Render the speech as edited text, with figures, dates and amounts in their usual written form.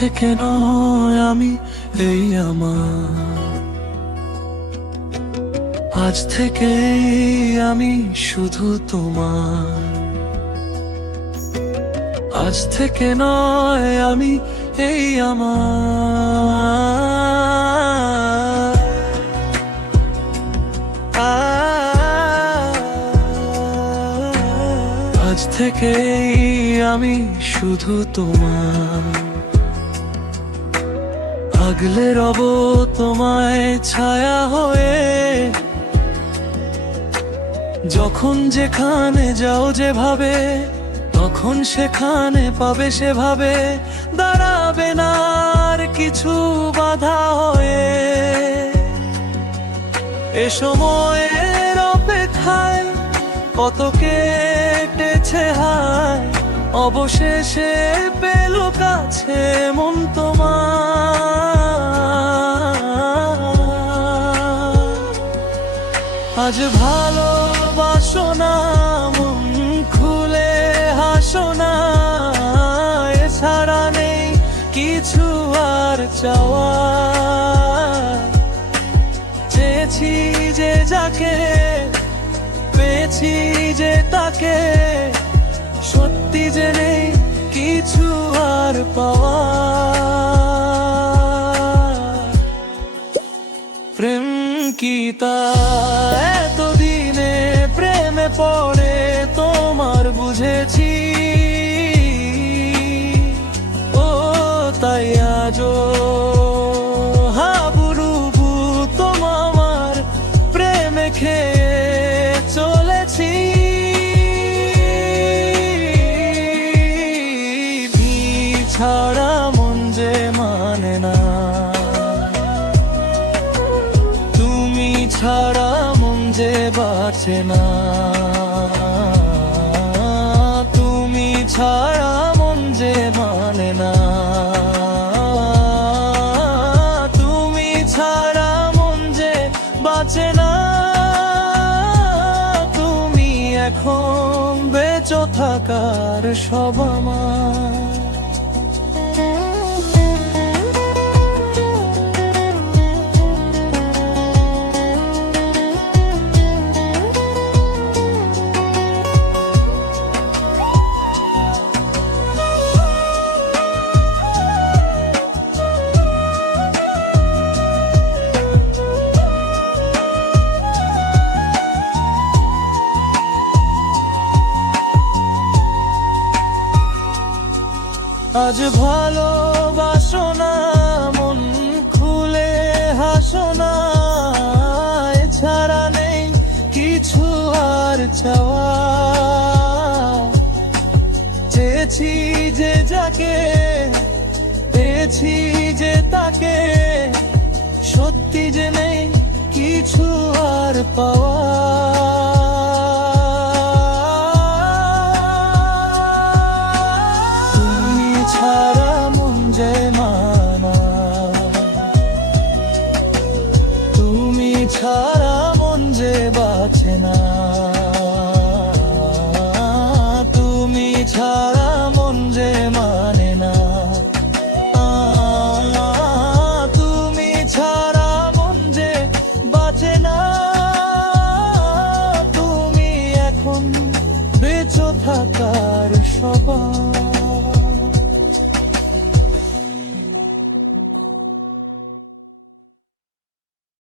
থেকে নয় আমি এই আমার, আজ থেকে আমি শুধু তোমার। আজ থেকে নয় আমি এই আমার, আজ থেকে আমি শুধু তোমার। আগলে রব তোমায় ছায়া হয়ে, যখন যেখানে যাও যেভাবে, তখন সেখানে পাবে সেভাবে। দাঁড়াবে না আর কিছু বাধা হয়ে, এ সময়ের অপেক্ষায় কত কেটেছে হায়, অবশেষে পেল কাছে মন তোমার। আজ ভালোবাসো না, মন খুলে হাসো না, এছাড়া নেই কিছু আর চাওয়া। চেয়েছি যে যাকে, পেয়েছি যে তাকে, সত্যি যে নেই কিছু আর পাওয়া। প্রেম কি তা এতদিনে প্রেমে পড়ে তোমার বুঝেছি, ও তাই আজও হাবুডুবু তোমার প্রেমে খেয়ে চলেছি। ছাড়া মন যে মানে না, তুমি ছাড়া মন যে বাঁচে না, তুমি ছাড়া মন যে মানে না, তুমি ছাড়া মন যে বাঁচে না। তুমি এখন বেঁচে থাকার সব আমার। আজ ভালোবাসো না, মন খুলে হাসো না, এছাড়া নেই কিছু আর চাওয়া। চেয়েছি যে যাকে, পেয়েছি যে তাকে, সত্যি যে নেই কিছু আর পাওয়া। ছাড়া মন যে মানা, তুমি ছাড়া মন যে বাঁচে না, তুমি ছাড়া মন যে মানে না, তুমি ছাড়া মন যে বাঁচে না। তুমি এখন বেঁচে থাকার